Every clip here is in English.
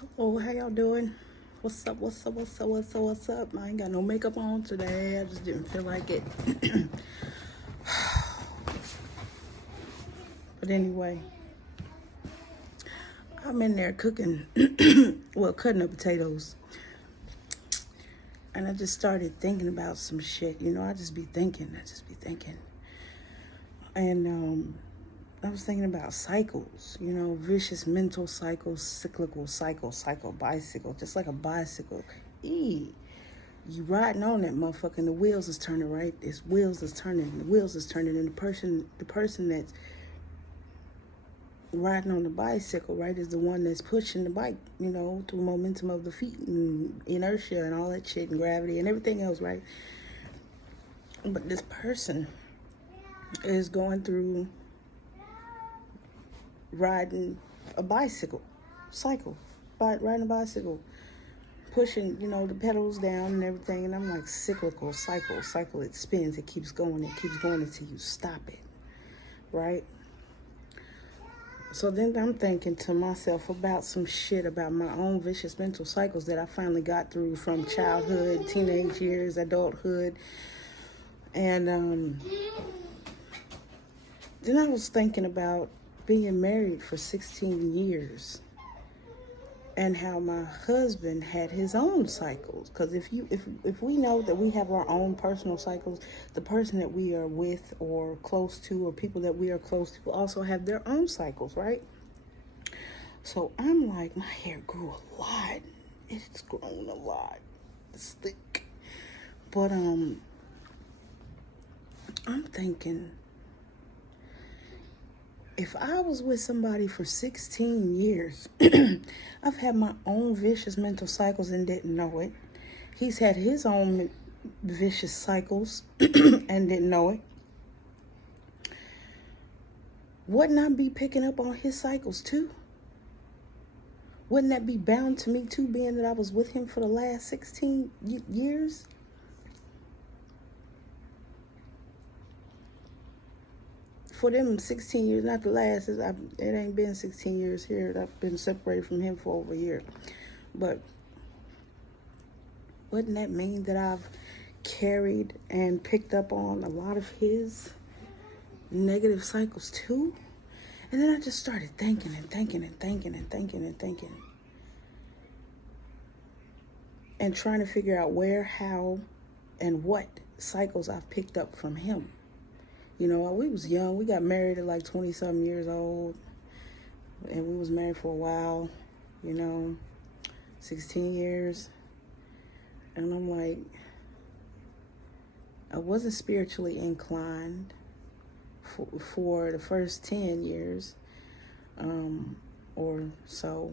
Hello, how y'all doing? What's up, what's up, what's up, what's up, what's up? I ain't got no makeup on today. I just didn't feel like it. But anyway, I'm in there cooking, well, cutting up potatoes. And I just started thinking about some shit. I just be thinking. And I was thinking about cycles, vicious mental cycles, cyclical cycle, bicycle, just like a bicycle. You riding on that motherfucker and the wheels is turning, right? The wheels is turning, and the person that's riding on the bicycle, right, is the one that's pushing the bike, through momentum of the feet and inertia and all that shit and gravity and everything else, right? But this person is going through riding a bicycle, riding a bicycle, pushing, the pedals down and everything. And I'm like, cyclical, cycle, it spins, it keeps going until you stop it, right? So then I'm thinking to myself about some shit about my own vicious mental cycles that I finally got through from childhood, teenage years, adulthood. And then I was thinking about being married for 16 years and how my husband had his own cycles. Because if we know that we have our own personal cycles, the person that we are with or close to, or people that we are close to, also have their own cycles, right? So I'm like, my hair grew a lot. It's grown a lot. It's thick. But I'm thinking, if I was with somebody for 16 years, I've had my own vicious mental cycles and didn't know it. He's had his own vicious cycles and didn't know it. Wouldn't I be picking up on his cycles too? Wouldn't that be bound to me too, being that I was with him for the last 16 years? For them 16 years, not the last, it ain't been 16 years here. I've been separated from him for over a year. But wouldn't that mean that I've carried and picked up on a lot of his negative cycles too? And then I just started thinking and trying to figure out where, how, and what cycles I've picked up from him. We was young. We got married at like 20-something years old. And we was married for a while, 16 years. And I'm like, I wasn't spiritually inclined for the first 10 years or so.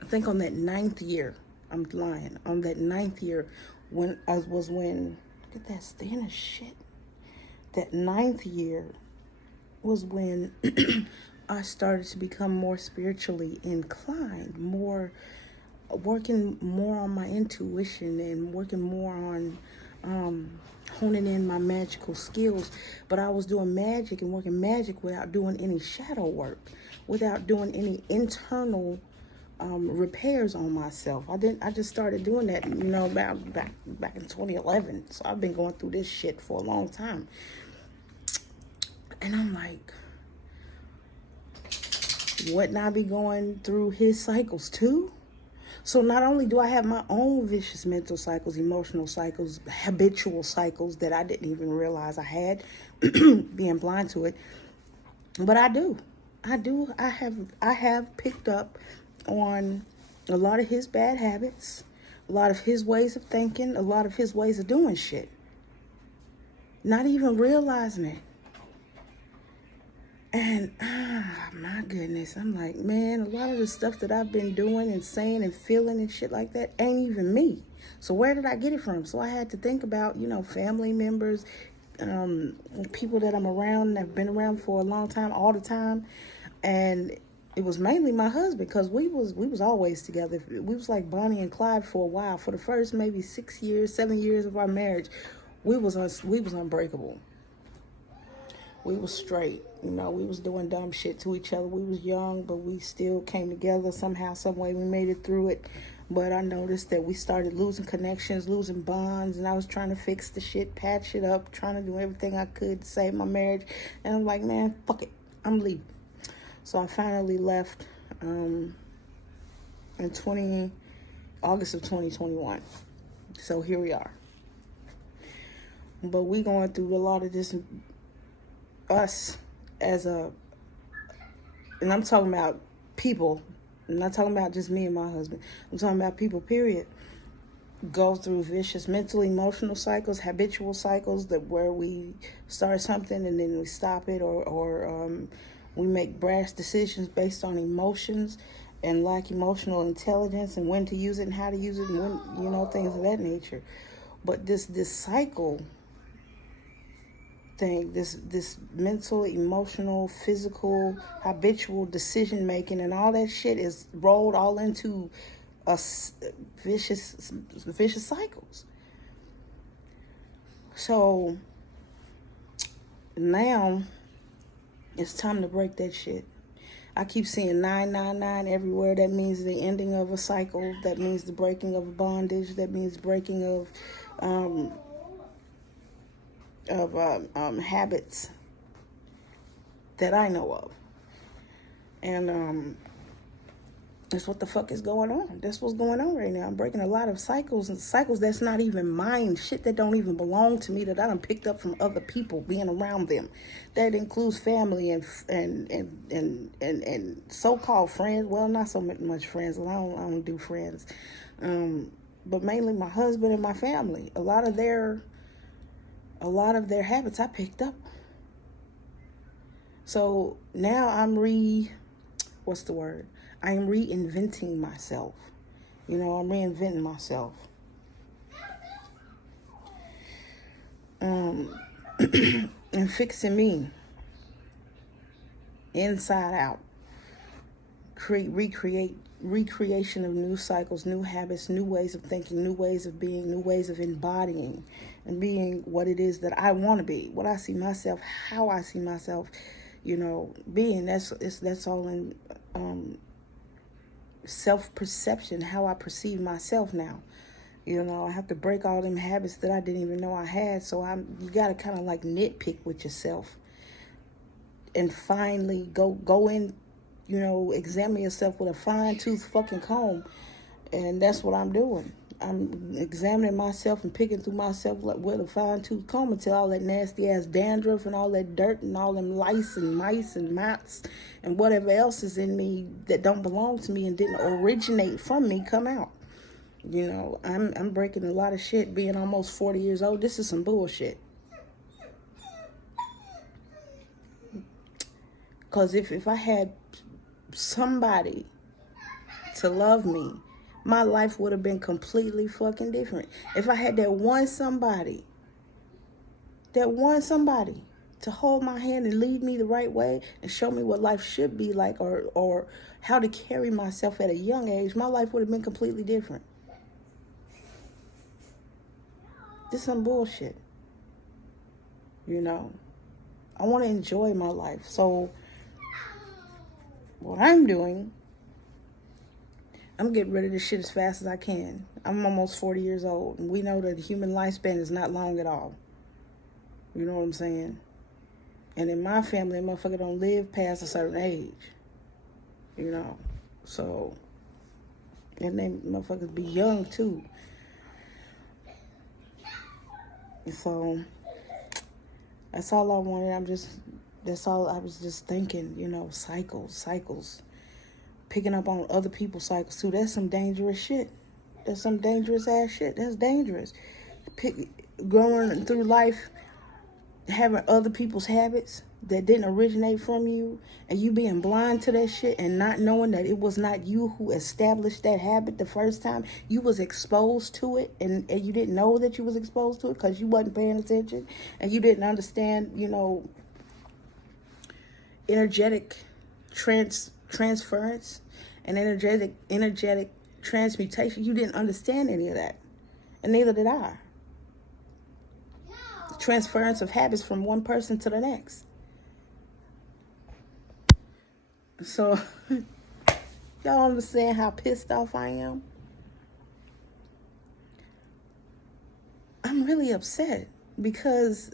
I think on that 9th year, I'm lying, on that 9th year, look at that stand of shit. That 9th year was when I started to become more spiritually inclined, working more on my intuition and working more on honing in my magical skills. But I was doing magic and working magic without doing any shadow work, without doing any internal repairs on myself. I just started doing that, about back in 2011. So I've been going through this shit for a long time. And I'm like, wouldn't I be going through his cycles too? So not only do I have my own vicious mental cycles, emotional cycles, habitual cycles that I didn't even realize I had, being blind to it, but I have picked up on a lot of his bad habits, a lot of his ways of thinking, a lot of his ways of doing shit. Not even realizing it. And, my goodness, I'm like, man, a lot of the stuff that I've been doing and saying and feeling and shit like that ain't even me. So where did I get it from? So I had to think about, family members, people that I'm around, that have been around for a long time, all the time. And it was mainly my husband, because we was always together. We was like Bonnie and Clyde for a while. For the first maybe 7 years of our marriage, we was unbreakable. we was straight. You know, we was doing dumb shit to each other. We was young, but we still came together somehow, some way. We made it through it. But I noticed that we started losing connections, losing bonds, and I was trying to fix the shit, patch it up, trying to do everything I could to save my marriage. And I'm like, man, fuck it, I'm leaving. So I finally left in August of 2021. So here we are. But we going through a lot of this, us as a, and I'm talking about people. I'm not talking about just me and my husband. I'm talking about people, period. Go through vicious mental, emotional cycles, habitual cycles that where we start something and then we stop it, or we make brash decisions based on emotions and lack emotional intelligence and when to use it and how to use it and when, you know, things of that nature. But this cycle thing, this mental, emotional, physical, habitual decision making and all that shit is rolled all into a vicious cycles. So now it's time to break that shit. I keep seeing 999 everywhere. That means the ending of a cycle. That means the breaking of a bondage. That means breaking of habits that I know of. And that's what the fuck is going on. That's what's going on right now. I'm breaking a lot of cycles, and cycles that's not even mine. Shit that don't even belong to me, that I done picked up from other people being around them. That includes family and so-called friends. Well, not so much friends. I don't do friends. But mainly my husband and my family. A lot of their habits I picked up. So now I'm I am reinventing myself. You know, I'm reinventing myself. And fixing me inside out. Recreation of new cycles, new habits, new ways of thinking, new ways of being, new ways of embodying and being what it is that I want to be, what I see myself, how I see myself, you know, being. That's all in self-perception, how I perceive myself now. You know, I have to break all them habits that I didn't even know I had. So you got to kind of like nitpick with yourself and finally go in, you know, examine yourself with a fine-tooth fucking comb. And that's what I'm doing. I'm examining myself and picking through myself with a fine-tooth comb until all that nasty-ass dandruff and all that dirt and all them lice and mice and moths and whatever else is in me that don't belong to me and didn't originate from me come out. You know, I'm breaking a lot of shit being almost 40 years old. This is some bullshit. Because if I had somebody to love me, my life would have been completely fucking different. If I had that one somebody to hold my hand and lead me the right way and show me what life should be like, or how to carry myself at a young age, my life would have been completely different. This is some bullshit. You know, I want to enjoy my life. So what I'm doing, I'm getting rid of this shit as fast as I can. I'm almost 40 years old, and we know that the human lifespan is not long at all. You know what I'm saying? And in my family, a motherfucker don't live past a certain age. You know? So, and then motherfuckers be young too. And so, that's all I wanted. That's all I was just thinking, you know, cycles. Picking up on other people's cycles too. That's some dangerous shit. That's some dangerous ass shit. That's dangerous. Growing through life, having other people's habits that didn't originate from you, and you being blind to that shit and not knowing that it was not you who established that habit the first time. You was exposed to it, and you didn't know that you was exposed to it because you wasn't paying attention, and you didn't understand, you know, energetic transference and energetic transmutation. You didn't understand any of that, and neither did I. Transference of habits from one person to the next. So, y'all understand how pissed off I am? I'm really upset because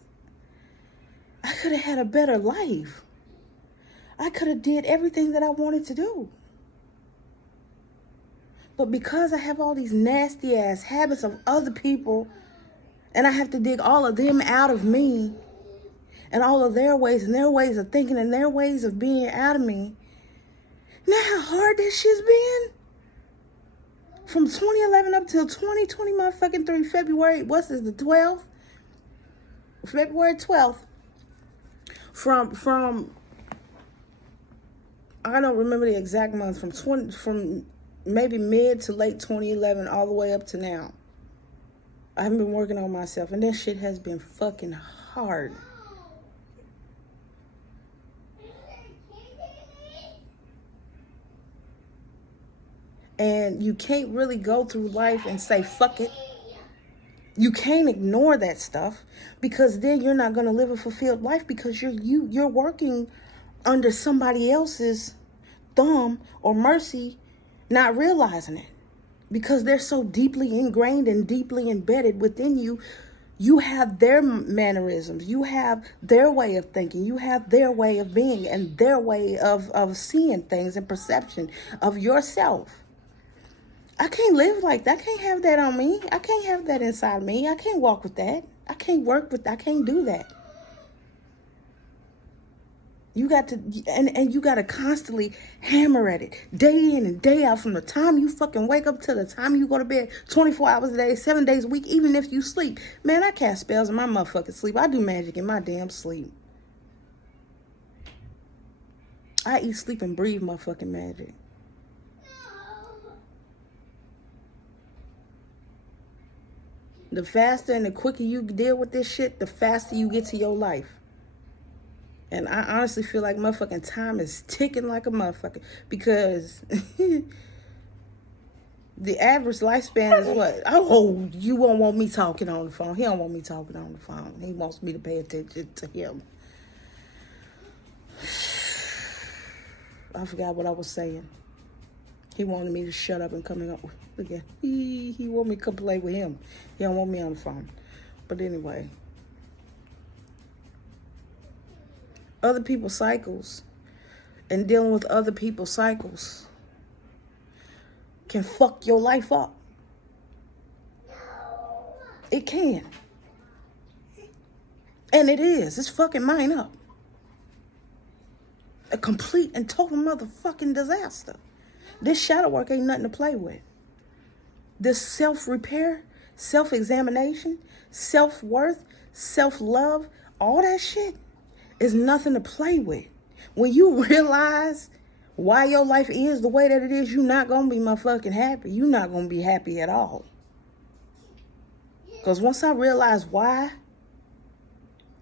I could have had a better life. I could have did everything that I wanted to do. But because I have all these nasty ass habits of other people, and I have to dig all of them out of me, and all of their ways and their ways of thinking and their ways of being out of me. You know how hard that shit's been? From 2011 up till 2020 motherfucking 3 February, what's this, the 12th? February 12th. From I don't remember the exact month, from maybe mid to late 2011 all the way up to now. I haven't been working on myself, and that shit has been fucking hard. And you can't really go through life and say, fuck it. You can't ignore that stuff, because then you're not going to live a fulfilled life, because you're working under somebody else's thumb or mercy, not realizing it. Because they're so deeply ingrained and deeply embedded within you. You have their mannerisms. You have their way of thinking. You have their way of being and their way of seeing things and perception of yourself. I can't live like that. I can't have that on me. I can't have that inside me. I can't walk with that. I can't work with that. I can't do that. You got to, and you got to constantly hammer at it day in and day out, from the time you fucking wake up to the time you go to bed, 24 hours a day, 7 days a week, even if you sleep. Man, I cast spells in my motherfucking sleep. I do magic in my damn sleep. I eat, sleep, and breathe motherfucking magic. The faster and the quicker you deal with this shit, the faster you get to your life. And I honestly feel like motherfucking time is ticking like a motherfucker, because the average lifespan is what? Oh, you won't want me talking on the phone. He don't want me talking on the phone. He wants me to pay attention to him. I forgot what I was saying. He wanted me to shut up and come up. Look at he want me to come play with him. He don't want me on the phone. But anyway, other people's cycles and dealing with other people's cycles can fuck your life up. It can. And it is. It's fucking mine up. A complete and total motherfucking disaster. This shadow work ain't nothing to play with. This self-repair, self-examination, self-worth, self-love, all that shit is nothing to play with. When you realize why your life is the way that it is, you're not going to be motherfucking happy. You're not going to be happy at all. Because once I realize why,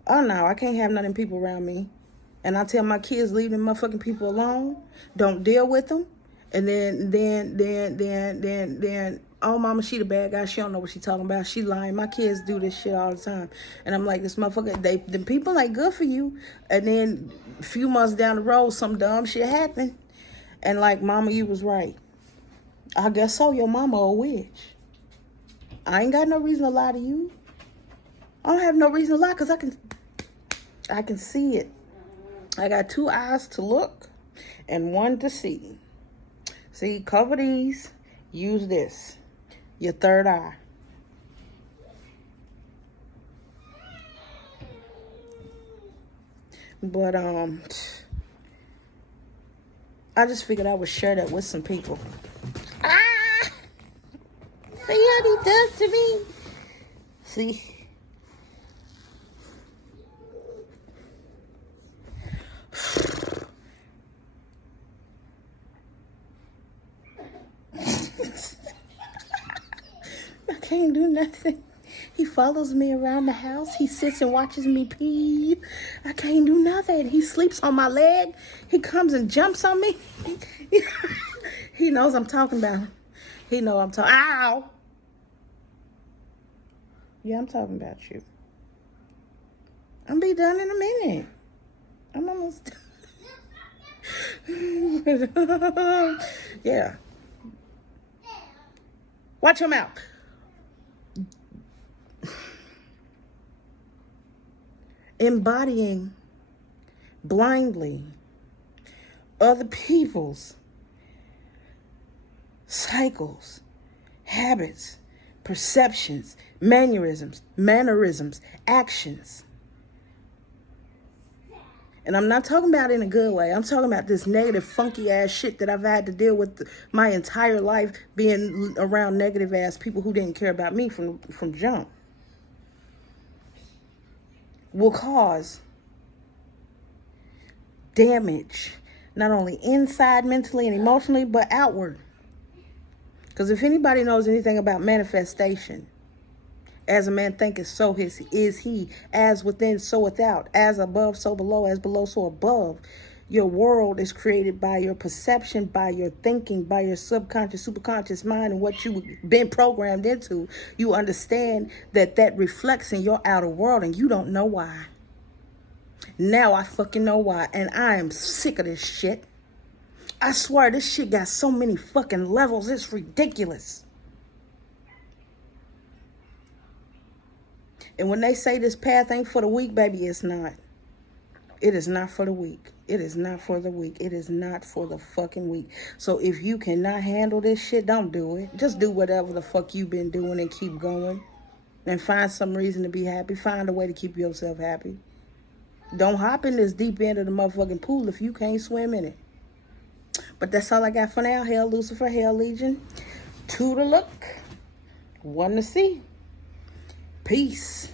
oh no, I can't have none of them people around me. And I tell my kids, leave them motherfucking people alone. Don't deal with them. And then, oh, mama, she the bad guy. She don't know what she talking about. She lying. My kids do this shit all the time. And I'm like, this motherfucker, them people ain't good for you. And then a few months down the road, some dumb shit happened. And like, mama, you was right. I guess so, your mama a witch. I ain't got no reason to lie to you. I don't have no reason to lie, because I can see it. I got 2 eyes to look and 1 to see. See, cover these, use this, your 3rd eye. But, I just figured I would share that with some people. Ah! See what he does to me? See? I can't do nothing. He follows me around the house. He sits and watches me pee. I can't do nothing. He sleeps on my leg. He comes and jumps on me. He knows I'm talking about him. He know I'm talking. Ow! Yeah, I'm talking about you. I'm be done in a minute. I'm almost done. Yeah. Watch your mouth. Embodying blindly other people's cycles, habits, perceptions, mannerisms, actions. And I'm not talking about in a good way. I'm talking about this negative, funky ass shit that I've had to deal with my entire life, being around negative ass people who didn't care about me from jump. Will cause damage, not only inside mentally and emotionally, but outward. Because if anybody knows anything about manifestation, as a man thinketh, so is he. As within, so without. As above, so below. As below, so above. Your world is created by your perception, by your thinking, by your subconscious, superconscious mind, and what you've been programmed into. You understand that reflects in your outer world, and you don't know why. Now I fucking know why, and I am sick of this shit. I swear this shit got so many fucking levels, it's ridiculous. And when they say this path ain't for the weak, baby, it's not. It is not for the weak. It is not for the weak. It is not for the fucking weak. So if you cannot handle this shit, don't do it. Just do whatever the fuck you've been doing and keep going. And find some reason to be happy. Find a way to keep yourself happy. Don't hop in this deep end of the motherfucking pool if you can't swim in it. But that's all I got for now. Hail Lucifer, Hail Legion. 2 to look. 1 to see. Peace.